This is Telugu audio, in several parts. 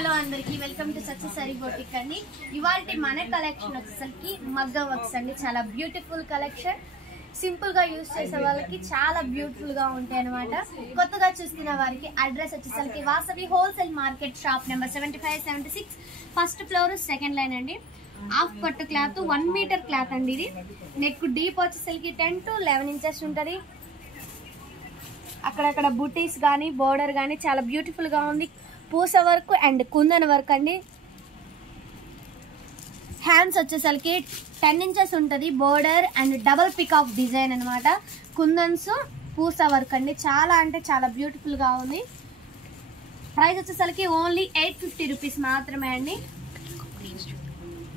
హలో అందరికి welcome to success sorry boutique అండి. ఇవాల్టి మన కలెక్షన్ వచ్చేసరికి మగ్గం వర్క్స్ అండి. చాలా బ్యూటిఫుల్ కలెక్షన్. సింపుల్ గా యూజ్ చేసే వాళ్ళకి చాలా బ్యూటిఫుల్ గా ఉంటాయి అనమాట. కొత్తగా చూస్తున్న వారికి అడ్రస్ వచ్చేసరికి Vasavi wholesale market shop number 75-76 first floor second line అండి. హాఫ్ పట్టు క్లాత్ 1 మీటర్ క్లాత్ అండి. ఇది నెక్ డీప్ వచ్చేసరికి 10 to 11 ఇంచెస్ ఉంటుంది. అక్కడక్కడ బుటీస్ కానీ బోర్డర్ కానీ చాలా బ్యూటిఫుల్ గా ఉంది. పూస వర్క్ అండ్ కుందన్ వర్క్ అండి. హ్యాండ్స్ వచ్చేసరికి 10 ఇంచెస్ ఉంటుంది. Border and double peacock design అనమాట. కుందన్స్ పూస వర్క్ అండి. చాలా అంటే చాలా బ్యూటిఫుల్ గా ఉంది. ప్రైస్ వచ్చేసరికి ఓన్లీ 850 రూపీస్ మాత్రమే అండి.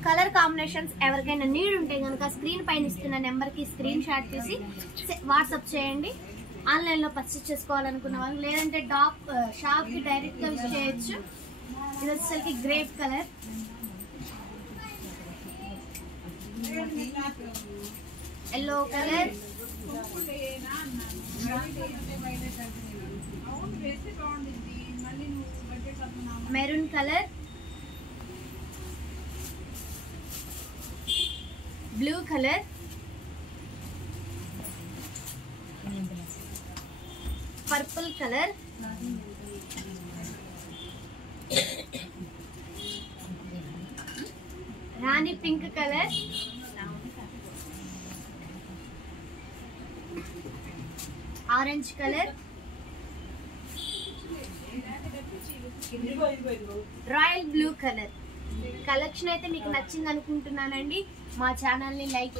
కలర్ కాంబినేషన్స్ ఎవరికైనా నీడ్ ఉంటే కనుక స్క్రీన్ పైన ఇస్తున్న నెంబర్కి స్క్రీన్ షాట్ తీసి వాట్సాప్ చేయండి. ఆన్లైన్లో పర్చేస్ చేసుకోవాలనుకున్న వాళ్ళు, లేదంటే షాప్కి డైరెక్ట్గా విజిట్ చేయొచ్చు. ఇది వచ్చేసరికి grape colour, yellow colour, maroon colour, blue colour, purple colour, రాణి pink colour, orange colour, royal blue colour. Collection అయితే మీకు నచ్చింది అనుకుంటున్నానండి. మా ఛానల్ని లైక్